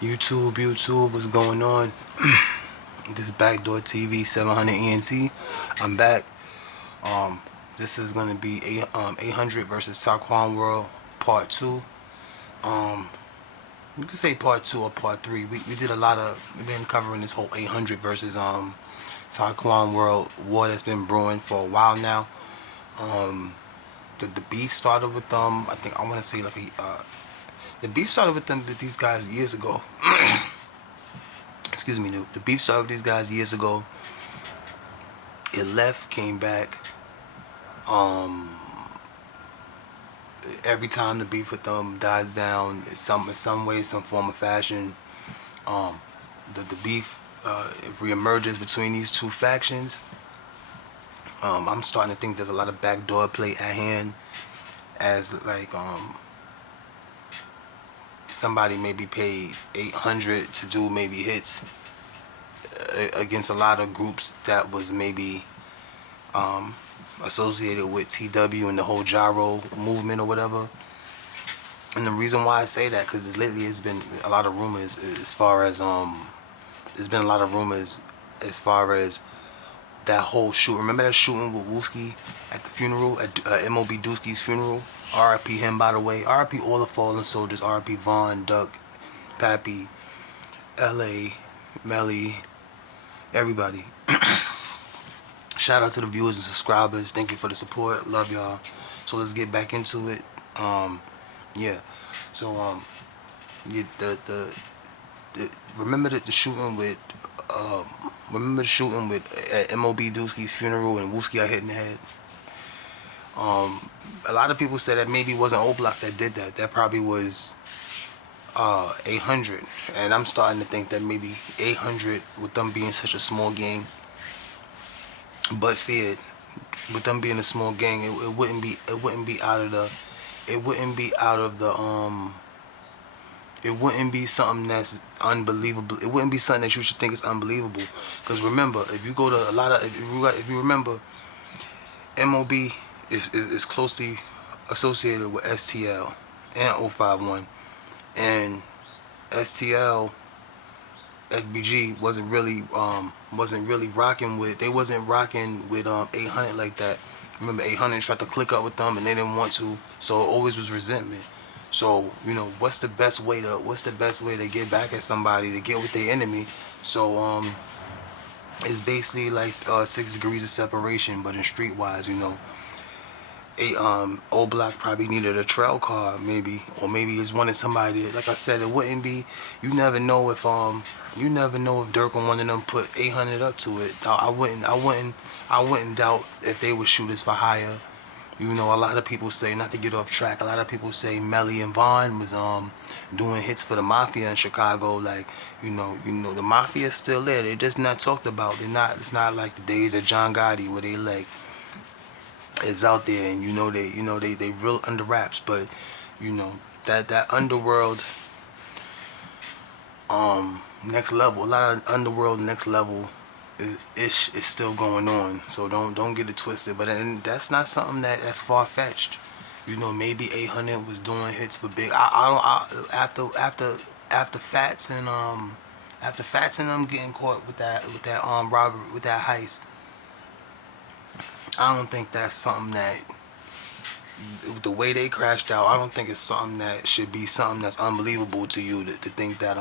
YouTube, what's going on? This is Backdoor TV 700 ENT. I'm back. Um, this is gonna be 800 versus Tyquan World Part 2. Um, you can say Part 2 or Part 3. We did a lot of. We've been covering this whole 800 versus Tyquan World war that's been brewing for a while now. Um, the beef started with them. I think I want to say like the beef started with these guys years ago. Excuse me. The beef started with these guys years ago. It left, came back. Um, every time the beef with them dies down, in some way, some form of fashion, um, the beef reemerges between these two factions. I'm starting to think there's a lot of backdoor play at hand, as like somebody maybe paid 800 to do maybe hits against a lot of groups that was maybe associated with TW and the whole gyro movement or whatever. And the reason why I say that, because lately it's been a lot of rumors as far as there's been a lot of rumors as far as that whole shoot. Remember that shooting with Wooski at the funeral, at MOB Dooski's funeral? R.I.P. him, by the way. R.I.P. all the fallen soldiers. R.I.P. Vaughn, Duck, Pappy, L.A., Melly, everybody. Shout out to the viewers and subscribers. Thank you for the support. Love y'all. So let's get back into it. Yeah. So yeah, remember the shooting with at MOB Dooski's funeral and Wooski got hit in the head. A lot of people said that maybe it wasn't O Block that did that. That probably was 800, and I'm starting to think that maybe 800, with them being such a small gang, but feared, with them being a small gang, it wouldn't be out of the it wouldn't be something that's unbelievable. It wouldn't be something that you should think is unbelievable. Because remember, if you go to a lot of, if you remember, MOB is closely associated with STL and 051, and STL FBG wasn't really rocking with. They wasn't rocking with 800 like that. Remember, 800 tried to click up with them and they didn't want to, so it always was resentment. So what's the best way to get back at somebody, to get with their enemy? So it's basically like 6 degrees of separation, but in streetwise, O Block probably needed a trail car, maybe, or maybe he's wanted somebody. Like I said, it wouldn't be. You never know if Dirk or one of them put 800 up to it. I wouldn't doubt if they were shooters for hire. A lot of people say, not to get off track, a lot of people say Melly and Vaughn was doing hits for the Mafia in Chicago. Like, the Mafia's still there. They're just not talked about. It's not like the days of John Gotti where they like is out there and they real under wraps. But that underworld next level, a lot of underworld next level is still going on. So don't get it twisted. But that's not something that's far fetched. Maybe 800 was doing hits for big. After Fats and them getting caught with that robbery, with that heist. I don't think that's something that, the way they crashed out, I don't think it's something that should be something that's unbelievable to you to think that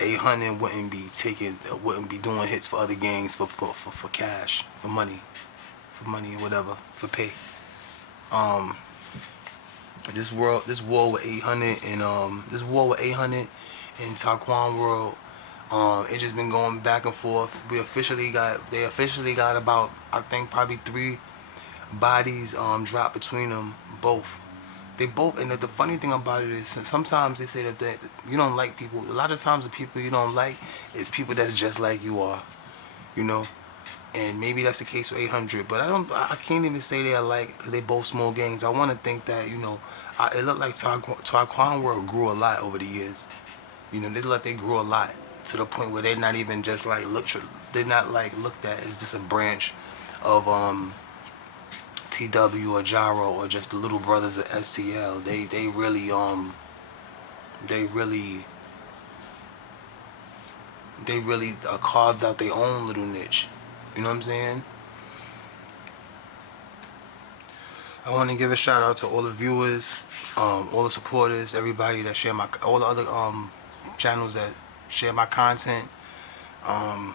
800 wouldn't be doing hits for other gangs for cash, for money or whatever, for pay. This war with 800 and Tyquan World, it just been going back and forth. They officially got about, I think, probably 3 bodies dropped between them both. They both, and the funny thing about it is, sometimes they say that you don't like people. A lot of times the people you don't like is people that's just like you are, and maybe that's the case with 800. But I can't even say they're alike, because they both small gangs. I want to think that it looked like Tyquan World grew a lot over the years. They look like they grew a lot, to the point where they're not even just like they're not like looked at as just a branch of TW or Gyro or just the little brothers of STL. They really they really carved out their own little niche. You know what I'm saying? I want to give a shout out to all the viewers, all the supporters, everybody that share all the other channels that share my content. Um,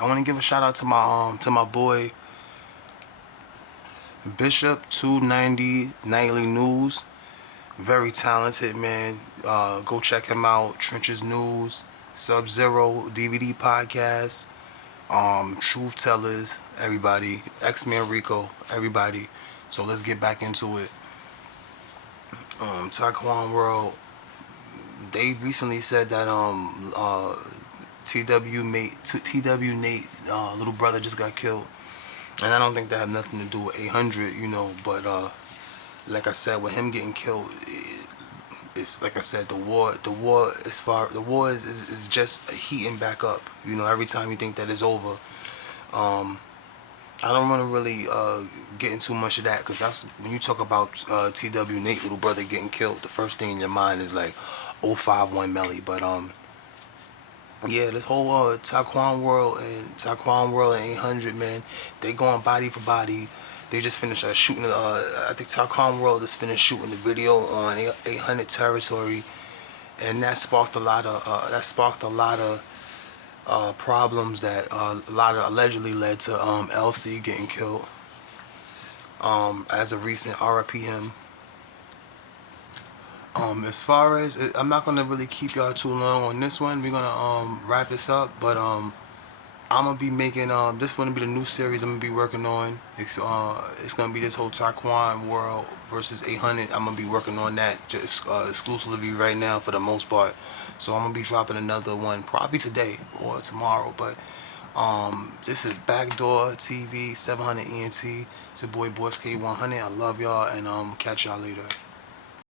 I want to give a shout out to my boy Bishop 290 Nightly News. Very talented man. Go check him out. Trenches News, Sub Zero DVD podcast, Truth Tellers, everybody, X-Men Rico, everybody. So let's get back into it. Tyquan World, they recently said that TW Nate little brother just got killed, and I don't think that had nothing to do with 800, you know. But like I said, with him getting killed, it's like I said, the war is just heating back up. You know, every time you think that it's over. I don't want to really get into much of that, because that's when you talk about TW Nate little brother getting killed, the first thing in your mind is like 051 Melly. But yeah, this whole Tyquan World and 800, man, they going body for body. They just finished shooting. I think Tyquan World just finished shooting the video on 800 territory, and that sparked a lot of problems that a lot of allegedly led to LC getting killed. As a recent RIP him. As far as I'm not gonna really keep y'all too long on this one. We're gonna wrap this up, but I'm gonna be making this gonna be the new series I'm gonna be working on. It's gonna be this whole Tyquan World versus 800. I'm gonna be working on that just exclusively right now for the most part. So I'm gonna be dropping another one probably today or tomorrow. But this is Backdoor TV 700 ENT. It's your boy Boss K100. I love y'all, and catch y'all later.